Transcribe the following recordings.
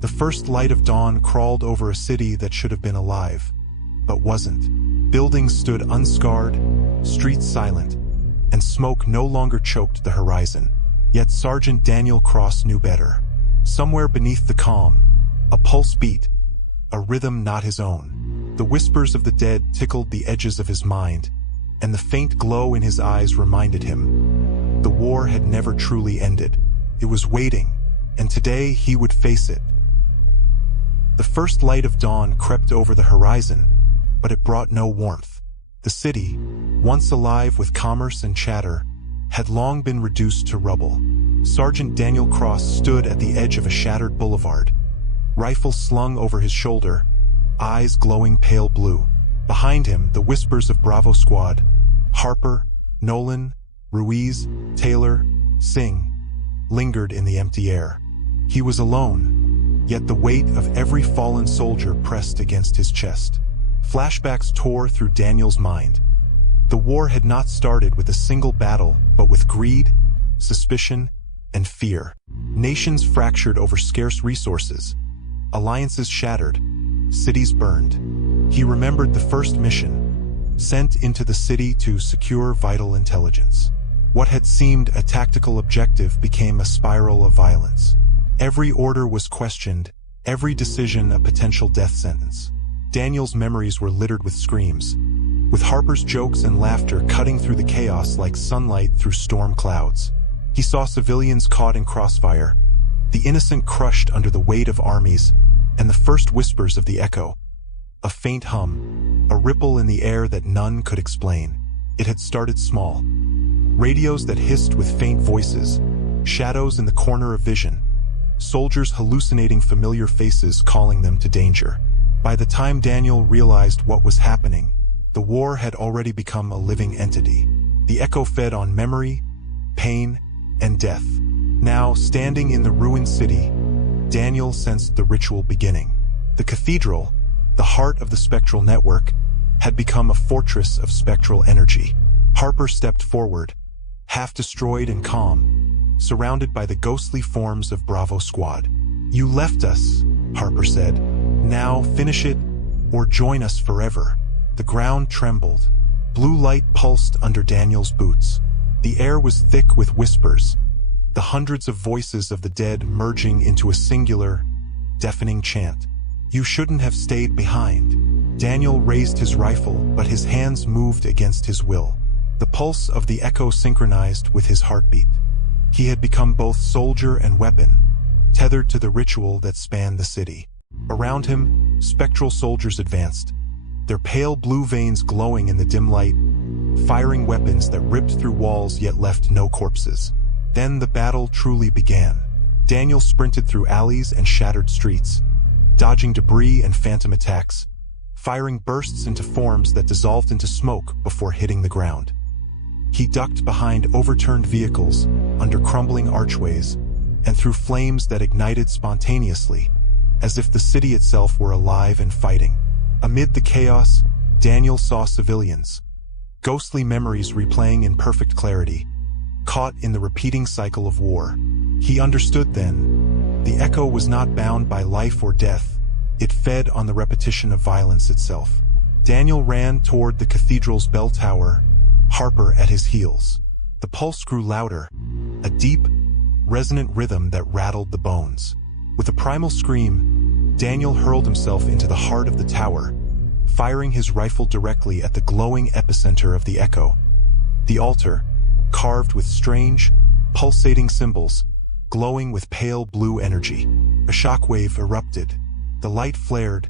The first light of dawn crawled over a city that should have been alive, but wasn't. Buildings stood unscarred, streets silent, and smoke no longer choked the horizon. Yet Sergeant Daniel Cross knew better. Somewhere beneath the calm, a pulse beat, a rhythm not his own. The whispers of the dead tickled the edges of his mind, and the faint glow in his eyes reminded him the war had never truly ended. It was waiting, and today he would face it. The first light of dawn crept over the horizon, but it brought no warmth. The city, once alive with commerce and chatter, had long been reduced to rubble. Sergeant Daniel Cross stood at the edge of a shattered boulevard, rifle slung over his shoulder, eyes glowing pale blue. Behind him, the whispers of Bravo Squad, Harper, Nolan, Ruiz, Taylor, Singh, lingered in the empty air. He was alone, yet the weight of every fallen soldier pressed against his chest. Flashbacks tore through Daniel's mind. The war had not started with a single battle, but with greed, suspicion, and fear. Nations fractured over scarce resources. Alliances shattered. Cities burned. He remembered the first mission, sent into the city to secure vital intelligence. What had seemed a tactical objective became a spiral of violence. Every order was questioned, every decision a potential death sentence. Daniel's memories were littered with screams, with Harper's jokes and laughter cutting through the chaos like sunlight through storm clouds. He saw civilians caught in crossfire, the innocent crushed under the weight of armies, and the first whispers of the echo. A faint hum, a ripple in the air that none could explain. It had started small. Radios that hissed with faint voices, shadows in the corner of vision, soldiers hallucinating familiar faces calling them to danger. By the time Daniel realized what was happening, the war had already become a living entity. The echo fed on memory, pain, and death. Now, standing in the ruined city, Daniel sensed the ritual beginning. The cathedral, the heart of the spectral network, had become a fortress of spectral energy. Harper stepped forward, half destroyed and calm, surrounded by the ghostly forms of Bravo Squad. "You left us," Harper said. "Now finish it, or join us forever." The ground trembled. Blue light pulsed under Daniel's boots. The air was thick with whispers, the hundreds of voices of the dead merging into a singular, deafening chant. "You shouldn't have stayed behind." Daniel raised his rifle, but his hands moved against his will. The pulse of the echo synchronized with his heartbeat. He had become both soldier and weapon, tethered to the ritual that spanned the city. Around him, spectral soldiers advanced, their pale blue veins glowing in the dim light, firing weapons that ripped through walls yet left no corpses. Then the battle truly began. Daniel sprinted through alleys and shattered streets, dodging debris and phantom attacks, firing bursts into forms that dissolved into smoke before hitting the ground. He ducked behind overturned vehicles, under crumbling archways, and through flames that ignited spontaneously, as if the city itself were alive and fighting. Amid the chaos, Daniel saw civilians, ghostly memories replaying in perfect clarity, caught in the repeating cycle of war. He understood then. The echo was not bound by life or death. It fed on the repetition of violence itself. Daniel ran toward the cathedral's bell tower, Harper at his heels. The pulse grew louder, a deep, resonant rhythm that rattled the bones. With a primal scream, Daniel hurled himself into the heart of the tower, firing his rifle directly at the glowing epicenter of the echo. The altar, carved with strange, pulsating symbols, glowing with pale blue energy. A shockwave erupted. The light flared,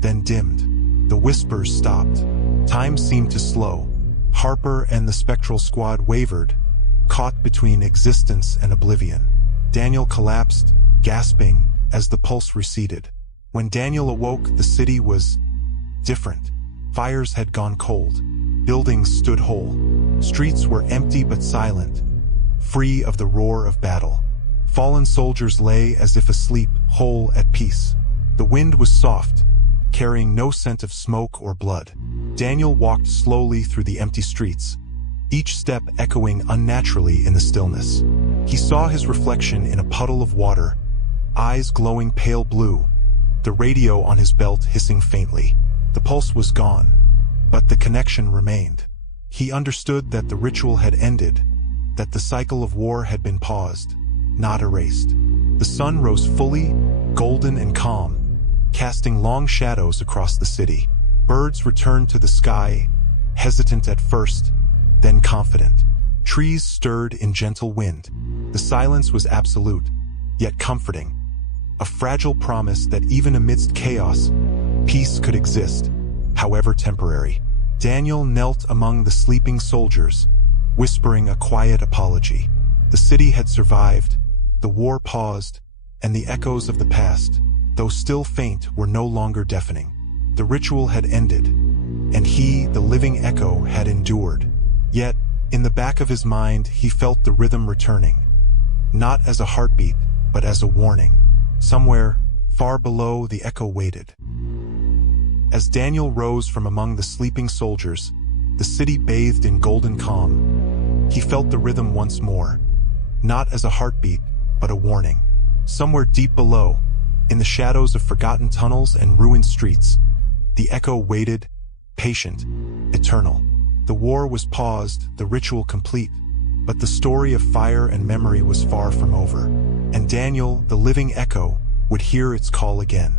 then dimmed. The whispers stopped. Time seemed to slow. Harper and the spectral squad wavered, caught between existence and oblivion. Daniel collapsed, gasping, as the pulse receded. When Daniel awoke, the city was different. Fires had gone cold. Buildings stood whole. Streets were empty but silent, free of the roar of battle. Fallen soldiers lay as if asleep, whole at peace. The wind was soft, carrying no scent of smoke or blood. Daniel walked slowly through the empty streets, each step echoing unnaturally in the stillness. He saw his reflection in a puddle of water, eyes glowing pale blue, the radio on his belt hissing faintly. The pulse was gone, but the connection remained. He understood that the ritual had ended, that the cycle of war had been paused, not erased. The sun rose fully, golden and calm, casting long shadows across the city. Birds returned to the sky, hesitant at first, then confident. Trees stirred in gentle wind. The silence was absolute, yet comforting. A fragile promise that even amidst chaos, peace could exist, however temporary. Daniel knelt among the sleeping soldiers, whispering a quiet apology. The city had survived, the war paused, and the echoes of the past, though still faint, were no longer deafening. The ritual had ended, and he, the living echo, had endured. Yet, in the back of his mind, he felt the rhythm returning, not as a heartbeat, but as a warning. Somewhere, far below, the echo waited. As Daniel rose from among the sleeping soldiers, the city bathed in golden calm. He felt the rhythm once more, not as a heartbeat, but a warning. Somewhere deep below, in the shadows of forgotten tunnels and ruined streets, the echo waited, patient, eternal. The war was paused, the ritual complete, but the story of fire and memory was far from over. And Daniel, the living echo, would hear its call again.